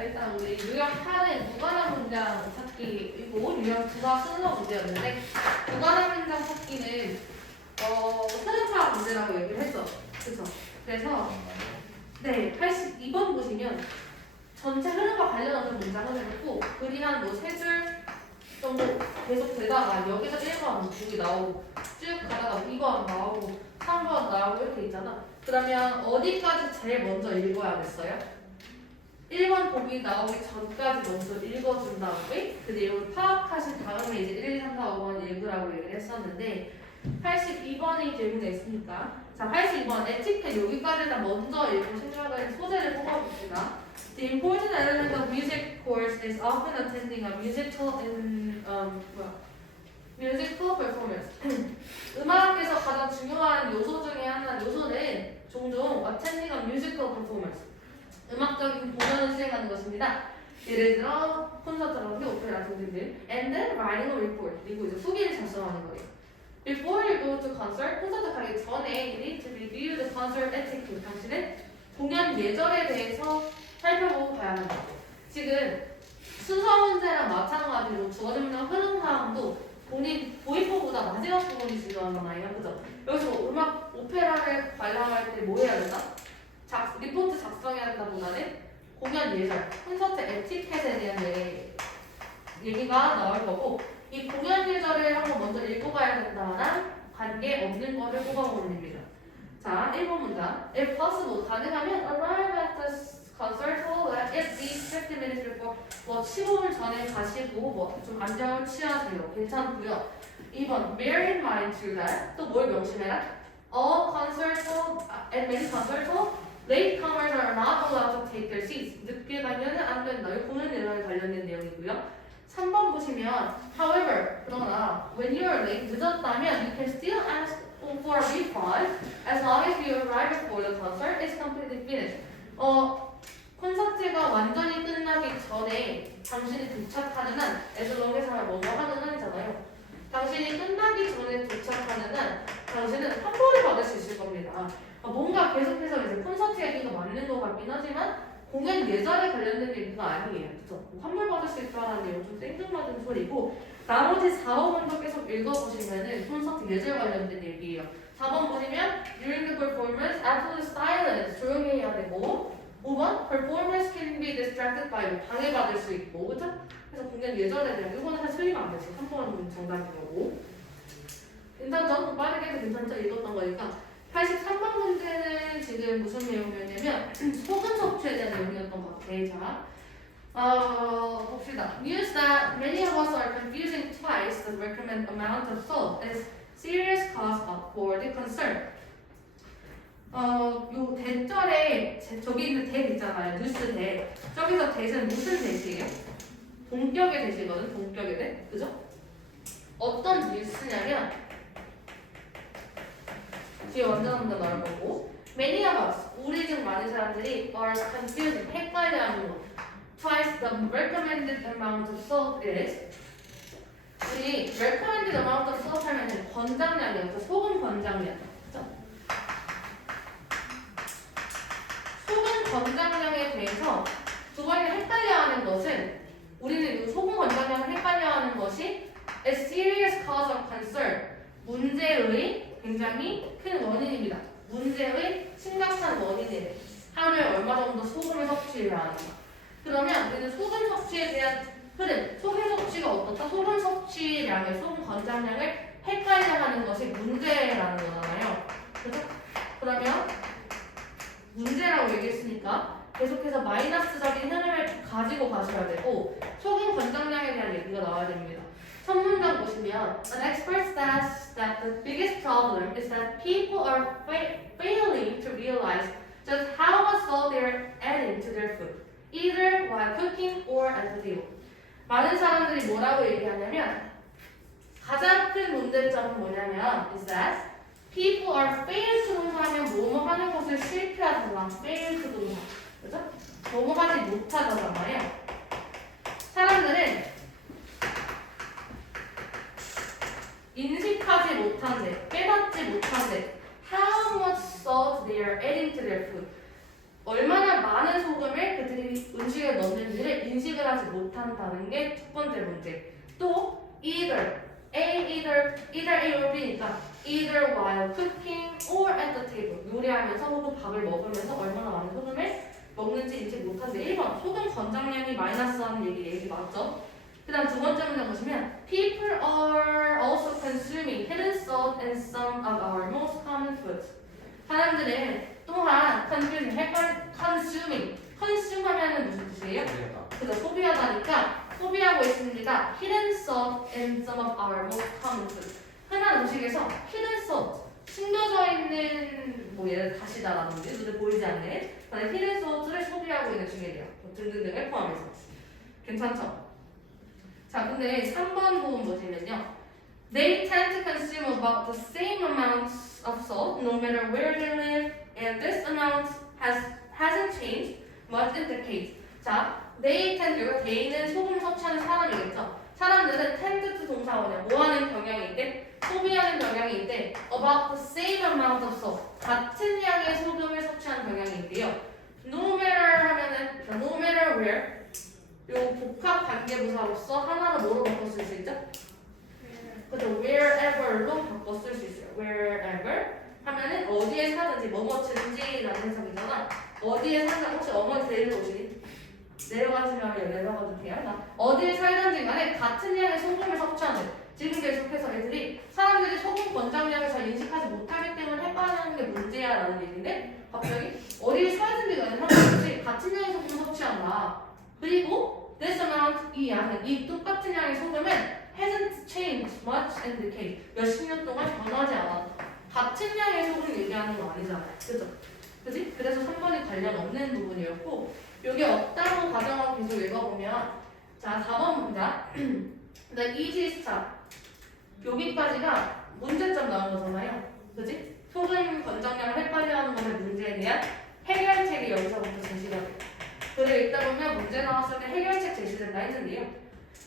일단 우리 유형 8은 무관한 문장 찾기이고 유형 9가 순서 문제였는데 무관한 문장 찾기는 흐름파악 문제라고 얘기를 했어. 그쵸? 그래서 네 82번 보시면 전체 흐름과 관련해서 문장을 해놓고 글이 한 뭐 3줄 정도 계속 되다가 여기서 1번 2개 나오고 쭉 가다가 2번 나오고 3번 나오고 이렇게 있잖아. 그러면 어디까지 제일 먼저 읽어야겠어요? 1번 보기 나오기 전까지 먼저 읽어준 다음에 그 내용을 파악하신 다음에 이제 1, 2, 3, 4, 5번 읽으라고 얘기를 했었는데 82번이 질문에 있으니까 자 82번 에티켓 여기까지 일단 먼저 읽고 생각을 소재를 뽑아봅시다. The important element of music course is often attending a musical performance. 음악에서 가장 중요한 요소 중에 하나 요소는 종종 attending a musical performance. 음악적인 공연을 수행하는 것입니다. 예를 들어 콘서트라든지 오페라 등등등. And then writing a report. 그리고 이제 후기를 작성하는 거예요. Before you go to concert, 콘서트 가기 전에 you need to review the concert etiquette. 당신은 공연 예절에 대해서 살펴보고 가야 한다. 지금 순서 문제랑 마찬가지로 주어진 문장 흐름 파악도 본인 도입부보다 마지막 부분이 중요한 거나요, 그죠? 여기서 뭐 음악 오페라를 관람할 때 뭐 해야 되나? 리포트 작성해야 된다보다는 공연 예절, 콘서트 에티켓에 대한 얘기가 나올 거고 이 공연 예절을 한번 먼저 읽어가야 된다랑 관계없는 거를 뽑아보면 됩니다. 자, 1번 문장. If possible, 가능하면 arrive at the concert hall at least 50 minutes before. 뭐 15분 전에 가시고 뭐 좀 안정을 취하세요. 괜찮고요. 2번 bear in mind to that. 또 뭘 명심해라? All concert hall, at many concert hall, latecomers are not allowed to take their seats. 늦게 가면은 안 된다. 이 공연 내용에 관련된 내용이고요. 3번 보시면 however, 그러나 when you are late, 늦었다면 you can still ask for a refund as long as you arrive before the concert is completely finished. 콘서트가 완전히 끝나기 전에 당신이 도착하는 한 as long as 뭐뭐 하는 한이잖아요. 당신이 끝나기 전에 도착하는 한 당신은 환불을 받을 수 있을 겁니다. 뭔가 계속해서 이제 콘서트 얘기가 맞는 것 같긴 하지만 공연 예절에 관련된 얘기가 아니에요. 그쵸? 환불 받을 수 있다는 내용 좀 땡땡맞은 소리고 나머지 4, 5번도 계속 읽어보시면은 콘서트 예절 관련된 얘기예요. 4번 보시면 during the performance, absolute silence 조용히 해야 되고 5번 performers can be distracted by 방해받을 수 있고 그쵸? 그래서 공연 예절에 대한 이거는 사실 틀리면 안 되지. 3번은 정답인 거고 괜찮죠? 빠르게 해도 괜찮죠? 읽었던 거니까 83번 문제는 지금 무슨 내용이었냐면 소금 섭취에 대한 내용이었던 것 같아요. 자, 봅시다. News that many of us are confusing twice the recommended amount of salt is serious cause for the concern. 요 대절에 저기 있는 대 있잖아요. 뉴스 대. 저기서 대는 무슨 대시예요? 동격의 대시거든. 동격의 대. 그죠? 어떤 뉴스냐면 뒤에 완전한 나올 거고 many of us 우리 중 많은 사람들이 are confusing 헷갈려하는 거 twice the recommended amount of salt is 우리 recommended amount of salt 하면 권장량이었죠. 소금 권장량 그쵸? 소금 권장량에 대해서 두 번이 헷갈려하는 것은 우리는 이 소금 권장량을 헷갈려하는 것이 a serious cause of concern 문제의 굉장히 큰 원인입니다. 문제의 심각한 원인이래. 하루에 얼마 정도 소금을 섭취해야 하는가. 그러면 우리는 소금 섭취에 대한 흐름, 소금 섭취가 어떻다? 소금 섭취량의 소금 권장량을 헷갈려 하는 것이 문제라는 거잖아요. 그죠? 그러면 문제라고 얘기했으니까 계속해서 마이너스적인 흐름을 가지고 가셔야 되고 소금 권장량에 대한 얘기가 나와야 됩니다. 첫 문장 보시면 An expert says that the biggest problem is that people are failing to realize just how much salt they are adding to their food, either while cooking or at the table. 많은 사람들이 뭐라고 얘기하냐면 가장 큰 문제점은 뭐냐면 is that people are fail to 동사하면 뭐뭐 하는 것을 실패하잖아. fail to 동사. 그죠? 뭐뭐 하지 못하잖아요. 사람들은 인식하지 못한데, 깨닫지 못한데 how much salt they are adding to their food 얼마나 많은 소금을 그들이 음식에 넣는지 인식을 하지 못한다는 게 첫 번째 문제. 또 either A or B니까 either while cooking or at the table 요리하면서 혹은 밥을 먹으면서 얼마나 많은 소금을 먹는지 인식 못한대. 1번 소금 권장량이 마이너스하는 얘기 맞죠? 그 다음 두 번째 문제 보시면 people are also consuming hidden salt in some of our most common foods. 사람들은 또한 consuming 하면은 무슨 뜻이에요? 그죠? 소비하다니까 소비하고 있습니다. hidden salt in some of our most common foods. 흔한 음식에서 hidden salt 숨겨져 있는 뭐 예를 들어 다시다라든지 눈에 보이지 않는 hidden salt를 소비하고 있는 중이래요. 등등등을 포함해서. 괜찮죠? 자, 근데 3번 부분 보시면요. They tend to consume about the same amounts of salt no matter where they live, and this amount hasn't changed much in the case. 자, they tend, 여기가 they는 소금 섭취하는 사람이겠죠. 사람들은 tend to 동사원이야. 뭐 하는 경향이 있대? 소비하는 경향이 있대. About the same amount of salt. 같은 양의 소금을 섭취하는 경향이 있대요. No matter 하면은 no matter where. 요 복합 관계부사로서 하나를 뭐로 바꿔 쓸 수 있죠? 그죠? wherever로 바꿔 쓸 수 있어요. wherever 하면은 어디에 사든지 뭐뭐든지라는 해석이잖아. 어디에 살든 혹시 어머니 데리러 오시니? 내려가시면 내려가도 돼요. 나 어디에 살든지 간에 같은 양의 소금을 섭취하는. 지금 계속해서 애들이 사람들이 소금 권장량을 잘 인식하지 못하기 때문에 헷갈리는 게 문제야라는 얘기인데 갑자기 어디에 살든지 간에 상관없이 같은 양의 소금을 섭취한다. 그리고 this amount 이 양은 이 똑같은 양의 소금은 hasn't changed much in the case. 몇십 년 동안 변하지 않았다. 같은 양의 소금 얘기하는 거 아니잖아요. 그죠? 그지? 그래서 3번이 관련 없는 부분이었고 여기 없다고 가정하고 계속 읽어보면 자 4번 문자 The easy start 여기까지가 문제점 나온 거잖아요. 그지? 소금 권장량을 헷갈려하는 것의 문제에 대한 해결책이 여기서부터 제시가 돼요. 그래 읽다 보면 문제 나왔을 때 해결책 제시된다 했는데요.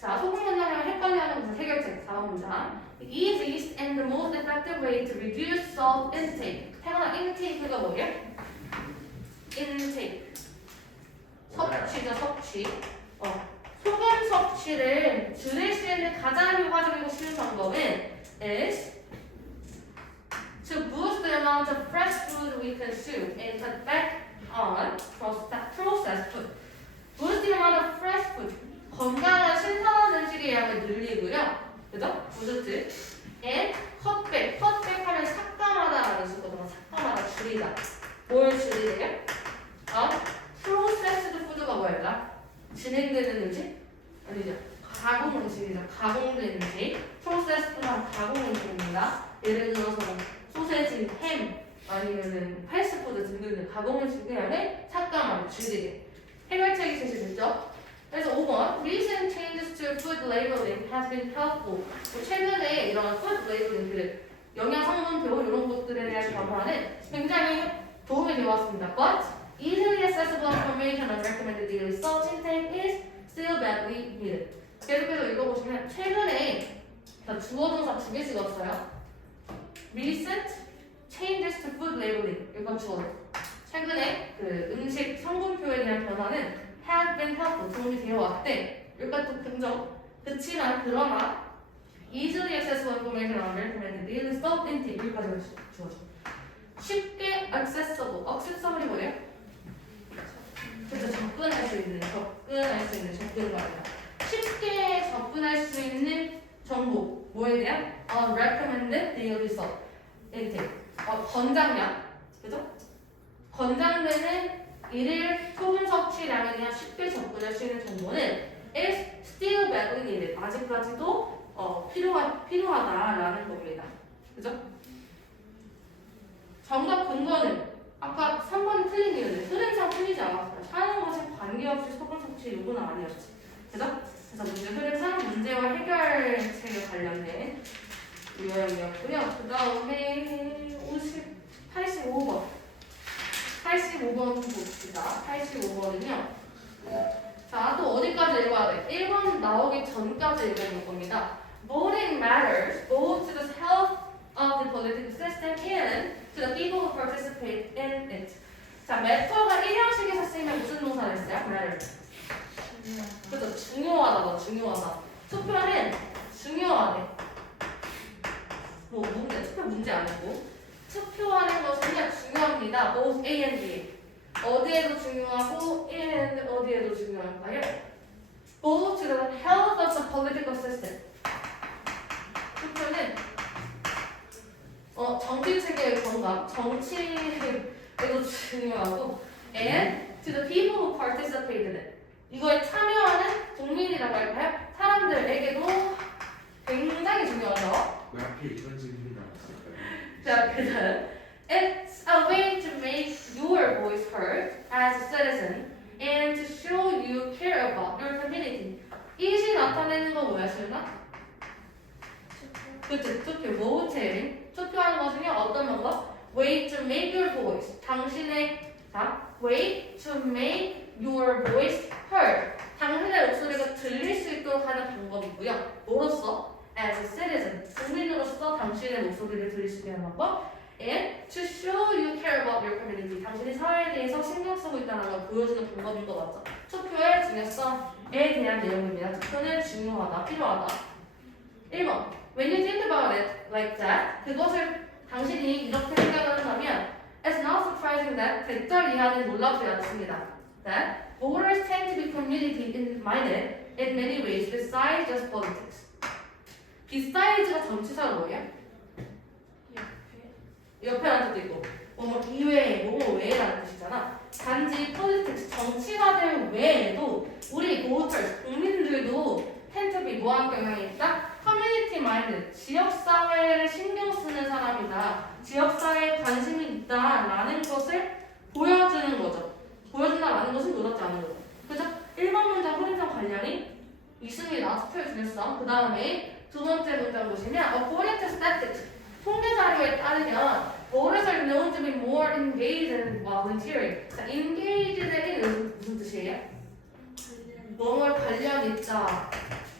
자, 소금 권장량을 헷갈려하는 것의 해결책 4번 문장 The easiest and the most effective way to reduce salt intake 태어나 intake가 뭐예요? intake 섭취죠, 섭취. 소금 섭취를 줄일 수 있는 가장 효과적이고 쉬운 방법은 is to boost the amount of fresh food we consume and cut back on processed food. Boost the amount of fresh food. 건강한 신선한 음식의 양을 늘리고요. 그죠? boost. and cut back. cut back 하면 삭감하다라는 뜻이거든요. 삭감하다, 줄이다. 뭘 줄이래요? processed food가 뭐예요? 진행되는 음식? 아니죠. 가공 음식이죠. 가공된 음식. processed food은 가공 음식입니다. 예를 들어서 소세지, 햄, 아니면은 패스트푸드 등등 가공 음식의 양을 삭감하고 줄이게. 해결책이 제시됐죠. 그래서 5번 Recent changes to food labeling has been helpful. 최근에 이런 food labeling, 영양 성분표 이런 것들에 대한 변화는 굉장히 도움이 되었습니다. But easily accessible information on recommended daily salt intake is still badly needed. 계속해서 읽어보시면 최근에 주어 동사 두 개씩 없어요. Recent changes to food labeling 이건 주어. 최근에 그 음식 성분표에 대한 변화는 have been helpful 도움이 되어 왔대. 여기가 또 긍정. 그치만 그러나 easily accessible information on recommended daily salt intake 여기까지가 주어져. 쉽게 accessible이 뭐예요? 그래서 접근할 수 있는 접근말이다. 쉽게 접근할 수 있는 정보 뭐에 대한 recommended daily salt intake 권장량 그죠? 권장되는 일일 소금 섭취량에 대한 쉽게 접근할 수 있는 정보는 is still badly needed 아직까지도 필요하다라는 겁니다. 그죠? 정답 근거는 아까 3번이 틀린 이유는 흐름상 틀리지 않았어요. 사는 것에 관계없이 소금 섭취 요구는 아니었지. 그죠? 그래서 문제 흐름상 문제와 해결책에 관련된 유형이었고요. 그 다음에 85번. 85번 봅시다. 85번은요. 자, 또 어디까지 읽어야 돼? 1번 나오기 전까지 읽어볼 겁니다. Voting matters both to the health of the political system and to the people who participate in it. 자, matter가 1형식에서 쓰이면 무슨 동사를 써요? matter. 그래서 중요하다, 중요하다. 투표는 중요하대. 뭐 문제, 투표 문제 아니고 투표하는 것은 그냥 중요합니다. both A and B. 어디에도 중요하고 A and 어디에도 중요할까요? both to the health of the political system. 투표는 정치 체계의 건강, 정치에도 중요하고 and to the people who participated in it. 이거에 참여하는 국민이라고 할까요? 사람들에게도 굉장히 중요하죠. 왜 하필 이런 질문이 나왔을까요? 자, 그 다음 It's a way to make your voice heard as a citizen and to show you care about your community. 이시 나타내는 거 뭐야, 시윤아? 그치, 투표, voting. 투표하는 것은요, 어떤 방법? Way to make your voice. 당신의, way to make your voice heard. 당신의 목소리가 들릴 수 있도록 하는 방법이고요. 뭐로써? As a citizen. 국민으로서 당신의 목소리를 들릴 수 있게 하는 방법. And to show you care about your community. 당신이 사회에 대해서 신경 쓰고 있다는 걸 보여주는 방법인 거 맞죠? 투표의 중요성에 대한 내용입니다. 투표는 중요하다, 필요하다. 1번. When you think about it like that, 그것을 당신이 이렇게 생각을 한다면 It's not surprising that 대절 이하는 놀랍지 않습니다. That voters tend to be community-minded in many ways besides just politics. besidees가 전치사가 뭐예요? 옆에라는 뜻도 있고 뭐 이외에 뭐 외에라는 뜻이잖아. 단지 politics 정치가들 외에도 우리 voters 국민들도 tend to be 뭐하는 경향이 있다? 커뮤니티 마인드, 지역사회를 신경 쓰는 사람이다. 지역사회에 관심이 있다라는 것을 보여주는 거죠. 보여준다라는 것은 놀랍지 않은 거죠. 그죠? 1번 문장 흐름상 관련이 있습니다. 투표해 주셨어. 그 다음에 두 번째 문장 보시면 according to statistics, 통계 자료에 따르면 voters are known to be more engaged and volunteering. 자, engage는 무슨 뜻이에요? 뭐뭐 관련 있다.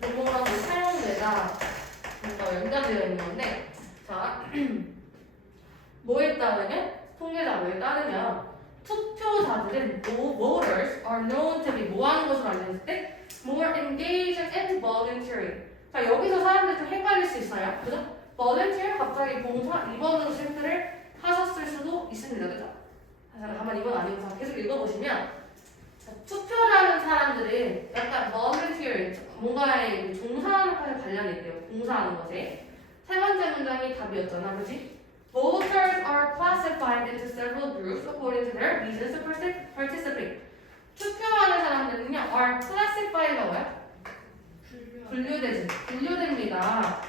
뭐뭐라고 사용되다. 뭔가 연관되어 있는 건데 자, 뭐에 따르면 통계 자료에 따르면 투표자들은 voters are known to be 뭐 하는 것으로 알려졌을 때 more engaged and volunteering. 자, 여기서 사람들이 좀 헷갈릴 수 있어요. 그죠? volunteer 갑자기 봉사 2번으로 체크를 하셨을 수도 있습니다. 그죠? 잠깐만 2번 아니고 자, 계속 읽어보시면 자, 투표라는 사람들은 약간 volunteer 뭔가에 종사하는 것에 관련이 있대요. 봉사하는 것에. 세 번째 문장이 답이었잖아. 그지? Voters are classified into several groups according to their reasons to participate. 투표하는 사람들은요, are classified가 뭐야? 분류됩니다.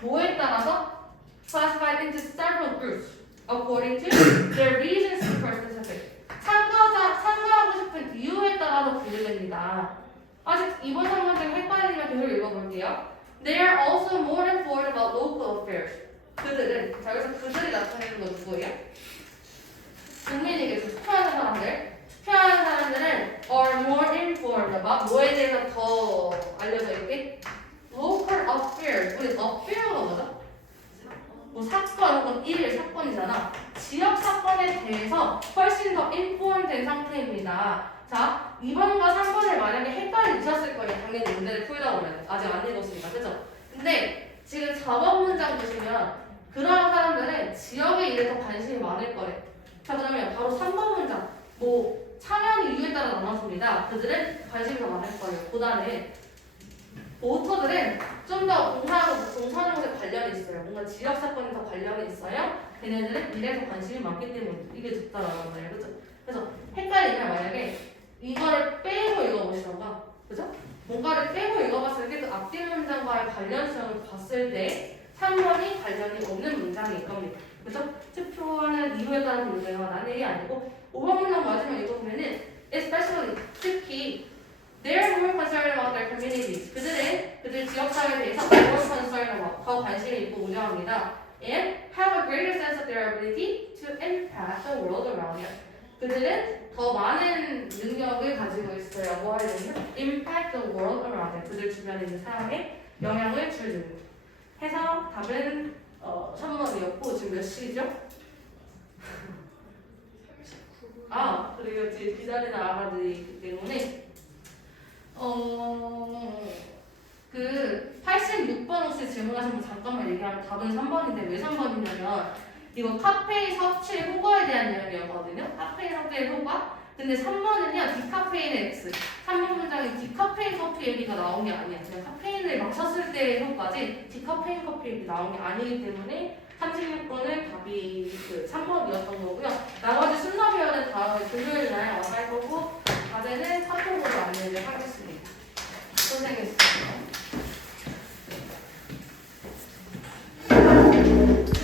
뭐에 따라서? Classified into several groups according to their reasons to participate. 참가하고 싶은 이유에 따라서 분류됩니다. 아직 이번 3문장 헷갈리면 계속 읽어볼게요. They are also more informed about local affairs. 그들은, 자 여기서 그들이 나타내는 건 누구예요? 국민에게 투표하는 사람들. 투표하는 사람들은 are more informed about 뭐에 대해서 더 알려져 있게? Local affairs. 우리 affairs가 뭐죠? 뭐 사건 혹은 일일 사건이잖아. 지역 사건에 대해서 훨씬 더 인포먼된 상태입니다. 자, 2번과 3번을 만약에 헷갈리셨을 거예요. 당연히 문제를 풀다 보면. 아직 안 읽었으니까. 그죠? 근데 지금 4번 문장 보시면 그런 사람들은 지역의 일에 더 관심이 많을 거래. 자, 그러면 바로 3번 문장. 뭐 참여하는 이유에 따라 나눴습니다. 그들은 관심이 더 많을 거예요. 보다는 보터들은 좀 더 봉사하는 것에 관련이 있어요. 뭔가 지역 사건에 더 관련이 있어요. 걔네들은 일에 더 관심이 많기 때문에 이게 좋다라는 거예요. 그죠? 그래서 헷갈리면 만약에 이거를 빼고 읽어보시던가, 그죠? 뭔가를 빼고 읽어봤을 때 그 앞뒤 문장과의 관련성을 봤을 때 3번이 관련이 없는 문장일 겁니다. 그죠? 투표하는 이유에 따라 분류되거나 이게 아니고 5번 문장 마지막 읽어보면은 especially 특히 they're more concerned about their communities. 그들 지역사회에 대해서 more concerned about 더 관심이 있고 우려합니다. And have a greater sense of their ability to impact the world around them. 그들은 더 많은 능력을 가지고 있어요. 뭐 하려면 impact the world around them. 그들 주변에 있는 사람에 영향을 주는. 해서 답은 3번이었고 지금 몇 시죠? 아, 그리고 지금 기다리는 아가들이 있기 때문에 한번 얘기하면 답은 3번인데 왜 3번이냐면 이거 카페인 섭취 효과에 대한 이야기였거든요. 카페인 섭취의 효과. 근데 3번은요 디카페인의 X. 3번 문장에 디카페인 커피 얘기가 나온 게 아니야. 그냥 카페인을 마셨을 때의 효과지 디카페인 커피 얘기 나온 게 아니기 때문에 36번은 답이 그 3번이었던 거고요. 나머지 순서별은 다음에 금요일 날 와서 할 거고 과제는 카톡으로 안내를 하겠습니다. 고생했습니다.